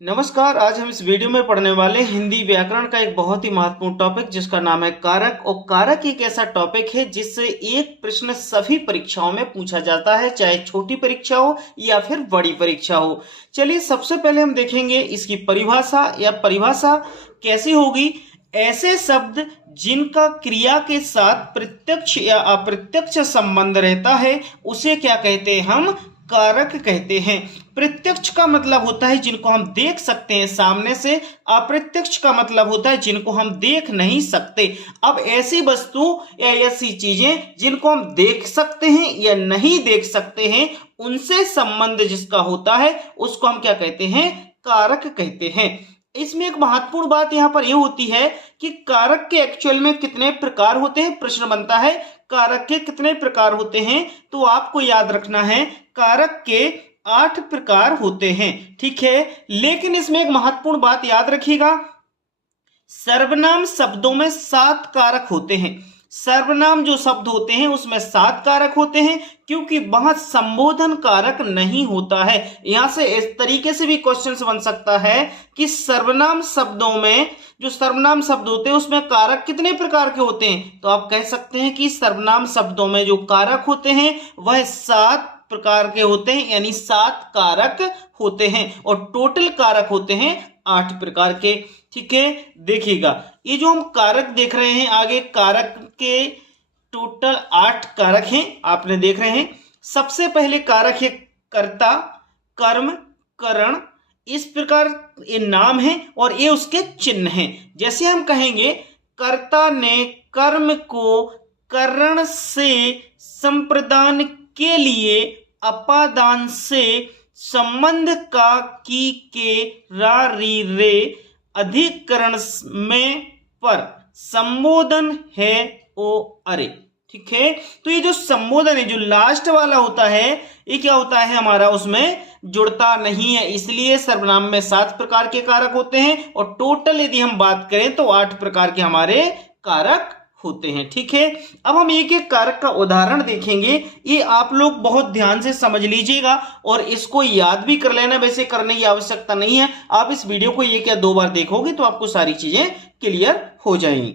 नमस्कार। आज हम इस वीडियो में पढ़ने वाले हिंदी व्याकरण का एक बहुत ही महत्वपूर्ण टॉपिक जिसका नाम है कारक। और कारक एक ऐसा टॉपिक है जिससे एक प्रश्न सभी परीक्षाओं में पूछा जाता है, चाहे छोटी परीक्षा हो या फिर बड़ी परीक्षा हो। चलिए सबसे पहले हम देखेंगे इसकी परिभाषा कैसी होगी। ऐसे शब्द जिनका क्रिया के साथ प्रत्यक्ष या अप्रत्यक्ष संबंध रहता है उसे क्या कहते हैं, हम कारक कहते हैं। प्रत्यक्ष का मतलब होता है जिनको हम देख सकते हैं सामने से, अप्रत्यक्ष का मतलब होता है जिनको हम देख नहीं सकते। अब ऐसी वस्तु या ऐसी चीजें जिनको हम देख सकते हैं या नहीं देख सकते हैं, उनसे संबंध जिसका होता है उसको हम क्या कहते हैं, कारक कहते हैं। इसमें एक महत्वपूर्ण बात यहां पर यह होती है कि कारक के एक्चुअल में कितने प्रकार होते हैं। प्रश्न बनता है कारक के कितने प्रकार होते हैं, तो आपको याद रखना है कारक के 8 प्रकार होते हैं, ठीक है। लेकिन इसमें एक महत्वपूर्ण बात याद रखिएगा, सर्वनाम शब्दों में 7 कारक होते हैं। सर्वनाम जो शब्द होते हैं उसमें 7 कारक होते हैं, क्योंकि वहां संबोधन कारक नहीं होता है। यहां से इस तरीके से भी क्वेश्चन बन सकता है कि सर्वनाम शब्दों में जो सर्वनाम शब्द होते हैं उसमें कारक कितने प्रकार के होते हैं, तो आप कह सकते हैं कि सर्वनाम शब्दों में जो कारक होते हैं वह 7 प्रकार के होते हैं, यानी 7 कारक होते हैं। और टोटल कारक होते हैं 8 प्रकार के, ठीक है। देखिएगा ये जो हम कारक देख रहे हैं, आगे कारक के टोटल 8 कारक हैं, आपने देख रहे हैं। सबसे पहले कारक है कर्ता, कर्म, करण। इस प्रकार ये नाम है और ये उसके चिन्ह हैं। जैसे हम कहेंगे कर्ता ने कर्म को करण से संप्रदान के लिए अपादान से संबंध का की के रा री रे अधिकरण में पर संबोधन है ओ अरे, ठीक है। तो ये जो संबोधन है, जो लास्ट वाला होता है, ये क्या होता है हमारा, उसमें जुड़ता नहीं है, इसलिए सर्वनाम में 7 प्रकार के कारक होते हैं और टोटल यदि हम बात करें तो 8 प्रकार के हमारे कारक होते हैं, ठीक है। अब हम एक एक कारक का उदाहरण देखेंगे। ये आप लोग बहुत ध्यान से समझ लीजिएगा और इसको याद भी कर लेना। वैसे करने की आवश्यकता नहीं है, आप इस वीडियो को 1 या 2 बार देखोगे तो आपको सारी चीजें क्लियर हो जाएंगी।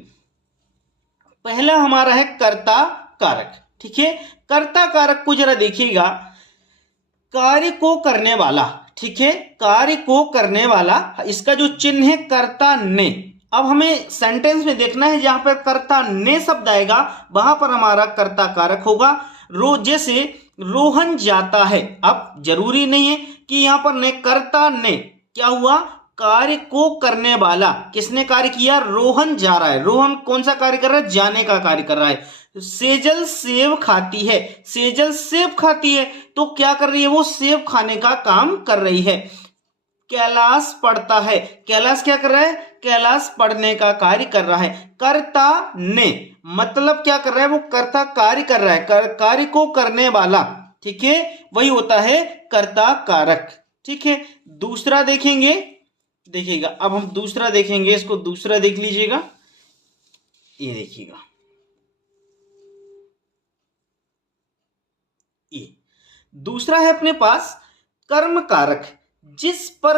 पहला हमारा है कर्ता कारक, ठीक है। कर्ता कारक को जरा देखिएगा, कार्य को करने वाला, ठीक है, कार्य को करने वाला, इसका जो चिन्ह है कर्ता ने। अब हमें सेंटेंस में देखना है, जहां पर कर्ता ने शब्द आएगा वहां पर हमारा कर्ता कारक होगा। जैसे रोहन जाता है, अब जरूरी नहीं है कि यहां पर ने, कर्ता ने क्या हुआ, कार्य को करने वाला, किसने कार्य किया, रोहन जा रहा है। रोहन कौन सा कार्य कर रहा है, जाने का कार्य कर रहा है। सेजल सेब खाती है, सेजल सेब खाती है, तो क्या कर रही है, वो सेब खाने का काम कर रही है। कैलाश पढ़ता है, कैलाश क्या कर रहा है, कैलाश पढ़ने का कार्य कर रहा है। कर्ता ने मतलब क्या कर रहा है, वो कर्ता कार्य कर रहा है, कार्य को करने वाला, ठीक है, वही होता है कर्ता कारक, ठीक है। दूसरा देखेंगे, देखिएगा अब हम दूसरा देखेंगे, इसको दूसरा देख लीजिएगा, ये देखिएगा, ये दूसरा है अपने पास कर्म कारक। जिस पर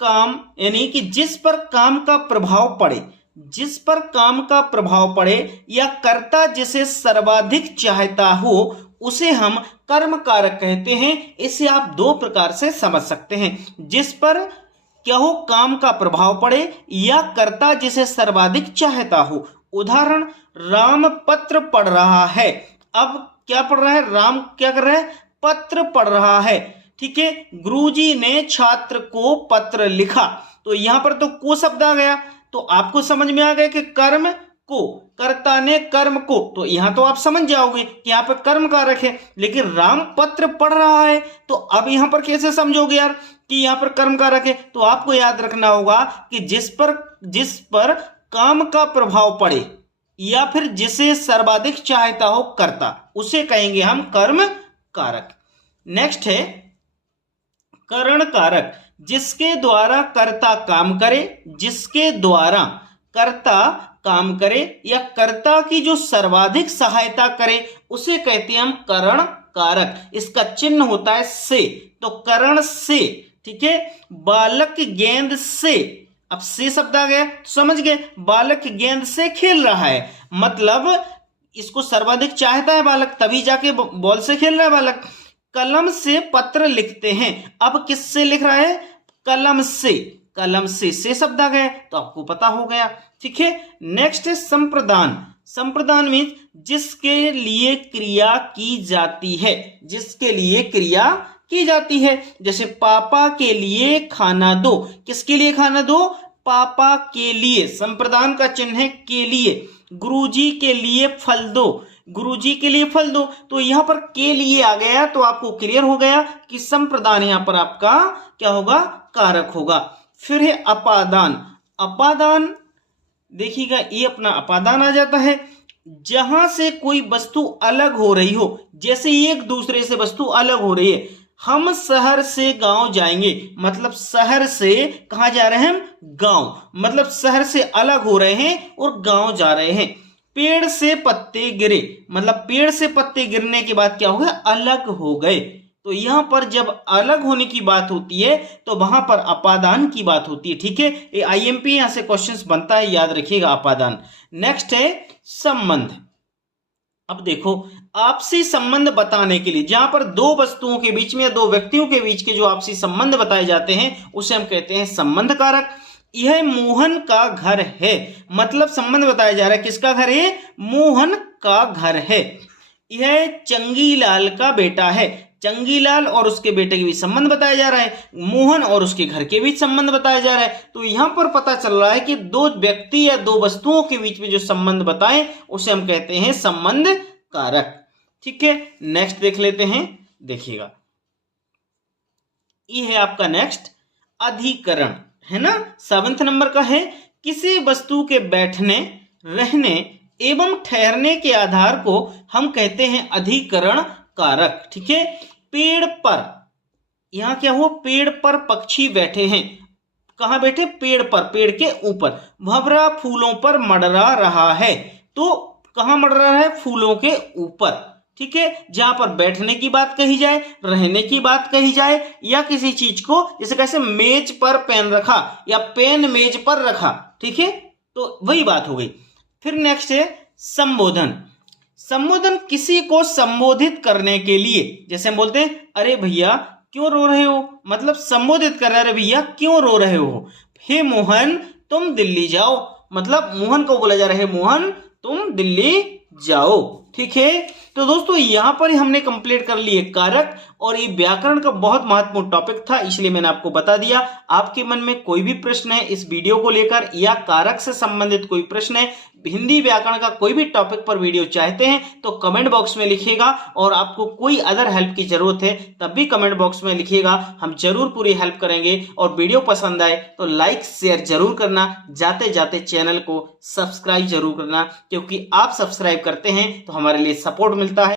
काम, यानी कि जिस पर काम का प्रभाव पड़े, जिस पर काम का प्रभाव पड़े या कर्ता जिसे सर्वाधिक चाहता हो उसे हम कर्म कारक कहते हैं। इसे आप 2 प्रकार से समझ सकते हैं, जिस पर क्या हो, काम का प्रभाव पड़े या कर्ता जिसे सर्वाधिक चाहता हो। उदाहरण, राम पत्र पढ़ रहा है। अब क्या पढ़ रहा है, राम क्या कर रहा है, पत्र पढ़ रहा है, ठीक है। गुरुजी ने छात्र को पत्र लिखा, तो यहां पर तो को शब्द आ गया, तो आपको समझ में आ गया कि कर्म को, कर्ता ने कर्म को, तो यहां तो आप समझ जाओगे कि यहां पर कर्म कारक है। लेकिन राम पत्र पढ़ रहा है, तो अब यहां पर कैसे समझोगे यार कि यहां पर कर्म कारक है, तो आपको याद रखना होगा कि जिस पर काम का प्रभाव पड़े या फिर जिसे सर्वाधिक चाहता हो कर्ता, उसे कहेंगे हम कर्म कारक। नेक्स्ट है करण कारक, जिसके द्वारा कर्ता काम करे, जिसके द्वारा कर्ता काम करे या कर्ता की जो सर्वाधिक सहायता करे उसे कहते हैं हम करण कारक। इसका चिन्ह होता है से, तो करण से ठीक है। बालक गेंद से, अब से शब्द आ गया तो समझ गए, बालक गेंद से खेल रहा है, मतलब इसको सर्वाधिक चाहता है बालक, तभी जाके बॉल से खेल रहा है बालक। कलम से पत्र लिखते हैं, अब किससे लिख रहा है, कलम से, कलम से शब्द आ गया तो आपको पता हो गया, ठीक है। नेक्स्ट है संप्रदान। संप्रदान मीन्स जिसके लिए क्रिया की जाती है, जिसके लिए क्रिया की जाती है। जैसे पापा के लिए खाना दो, किसके लिए खाना दो, पापा के लिए, संप्रदान का चिन्ह है के लिए। गुरुजी के लिए फल दो, गुरुजी के लिए फल दो, तो यहां पर के लिए आ गया तो आपको क्लियर हो गया कि संप्रदान यहां पर आपका क्या होगा, कारक होगा। फिर है अपादान। अपादान देखिएगा, ये अपना अपादान आ जाता है जहां से कोई वस्तु अलग हो रही हो, जैसे एक दूसरे से वस्तु अलग हो रही है। हम शहर से गांव जाएंगे, मतलब शहर से कहां जा रहे हैं हम, गांव, मतलब शहर से अलग हो रहे हैं और गांव जा रहे हैं। पेड़ से पत्ते गिरे, मतलब पेड़ से पत्ते गिरने के बाद क्या हो गया, अलग हो गए। तो यहां पर जब अलग होने की बात होती है तो वहां पर अपादान की बात होती है, ठीक है। ये आईएमपी यहां से क्वेश्चंस बनता है, याद रखिएगा अपादान। नेक्स्ट है संबंध। अब देखो, आपसी संबंध बताने के लिए जहां पर दो वस्तुओं के बीच में या दो व्यक्तियों के बीच के जो आपसी संबंध बताए जाते हैं उसे हम कहते हैं संबंध कारक। यह मोहन का घर है, मतलब संबंध बताया जा रहा है, किसका घर है, मोहन का घर है। यह चंगीलाल का बेटा है, चंगीलाल और उसके बेटे के बीच संबंध बताया जा रहा है, मोहन और उसके घर के बीच संबंध बताया जा रहा है। तो यहां पर पता चल रहा है कि दो व्यक्ति या दो वस्तुओं के बीच में जो संबंध बताएं उसे हम कहते हैं संबंध कारक, ठीक है। नेक्स्ट देख लेते हैं, देखिएगा ये है आपका नेक्स्ट अधिकरण, है ना, 7th नंबर का है। किसी वस्तु के बैठने, रहने एवं ठहरने के आधार को हम कहते हैं अधिकरण कारक, ठीक है। पेड़ पर, यहां क्या हुआ, पेड़ पर पक्षी बैठे हैं, कहां बैठे, पेड़ पर, पेड़ के ऊपर। भंवरा फूलों पर मंडरा रहा है, तो कहां मंडरा रहा है, फूलों के ऊपर, ठीक है। जहां पर बैठने की बात कही जाए, रहने की बात कही जाए, या किसी चीज को जैसे कैसे मेज पर पेन रखा या पेन मेज पर रखा, ठीक है, तो वही बात हो गई। फिर नेक्स्ट है संबोधन। संबोधन किसी को संबोधित करने के लिए, जैसे हम बोलते हैं अरे भैया क्यों रो रहे हो, मतलब संबोधित कर रहे, अरे भैया क्यों रो रहे हो। हे मोहन तुम दिल्ली जाओ, मतलब मोहन को बोला जा रहा है, मोहन तुम दिल्ली जाओ, ठीक है। तो दोस्तों यहां पर हमने कंप्लीट कर लिए कारक, और ये व्याकरण का बहुत महत्वपूर्ण टॉपिक था, इसलिए मैंने आपको बता दिया। आपके मन में कोई भी प्रश्न है इस वीडियो को लेकर या कारक से संबंधित कोई प्रश्न है, हिंदी व्याकरण का कोई भी टॉपिक पर वीडियो चाहते हैं तो कमेंट बॉक्स में लिखिएगा, और आपको कोई अदर हेल्प की जरूरत है तब भी कमेंट बॉक्स में लिखिएगा, हम जरूर पूरी हेल्प करेंगे। और वीडियो पसंद आए तो लाइक शेयर जरूर करना, जाते जाते चैनल को सब्सक्राइब जरूर करना, क्योंकि आप सब्सक्राइब करते हैं तो हमारे लिए सपोर्ट मिलता है।